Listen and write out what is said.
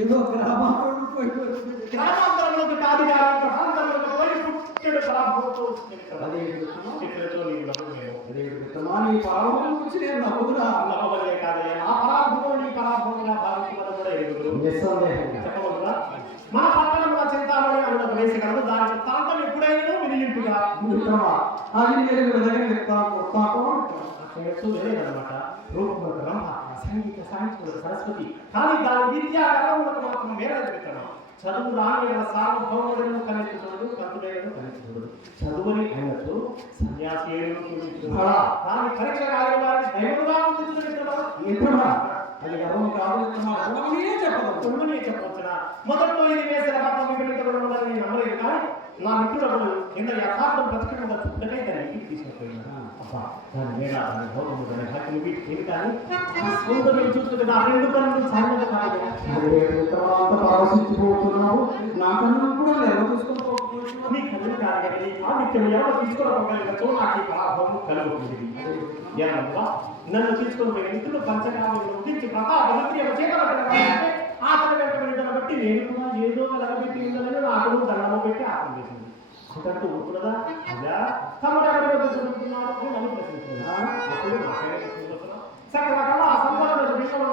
ఏదో గ్రామాంతరంలో పోయి గ్రామాంతరంలోకి కాదు గ్రహాంతరంలోకి పోయి పుట్టెడు పరాభవంతో అదే చిత్రతో నీవు నవ్వు అదే నీ పరాభవం గురించి నేను నవ్వుతున్నా నవ్వలే కాదయ్యా నా పరాభవం నీ పరాభవంగా భావించడం కూడా ఎరుగురు నిస్సందేహంగా చెప్పవద్దా మన పట్టణంలో చింతామణి అన్న ప్రవేశకరము దానికి తాంతం ఎప్పుడైనా వినియింపుగా మిత్రమా అది నేను మీ దగ్గర చెప్తాను లేదనమాట రూపములకు బ్రహ్మ సంగీత సాహిత్యములకు సరస్వతి కానీ దాని విద్యా గర్వములకు మాత్రం వేరే పెట్టడం చదువు రాని సార్వభౌములను కనిపించడు కంతుడైన కనిపించడు చదువుని అయినట్టు సన్యాసి దాని పరీక్ష కాని వారిని దైవముగా మిత్రమా అది గర్వం కాదు చెప్పవచ్చునా మొదట్లో ఇది వేసిన పాపం విపరీతమైన నేను నమ్మలేదు కానీ నా మిత్రుడు కింద యథార్థం బ్రతికడం చుట్టనే దాన్ని ఇంటికి తీసుకుపోయినా దాని వేళ దాని భోగము దాని హక్కులు వీటికి ఏమి కానీ ఆ సౌందర్యం చూస్తుంది నా రెండు కన్నులు సాయంగా కాదు ఆలోచించిపోతున్నావు నా కన్ను కూడా ఎలా నీ కన్నులు కాదు కానీ ఆ నిత్యం ఎవరు తీసుకోవడం నాకు ఈ పరాభవం కలుగుతుంది ఏమన్నా నన్ను తీసుకొని పోయిన మిత్రులు పంచకాలను ఉద్దించి ప్రతాపి చేతబట్టే ఆతను వెంట వెళ్ళడం బట్టి నేను కూడా ఏదో వెలగబెట్టి ఉందని నాకు దండము పెట్టి ఆత్మ చేసింది అంటూ ఊరుకున్నదా అలా తమ చదువుతున్నారు నన్ను ప్రశ్నిస్తున్నా సకల సంబంధ విషయంలో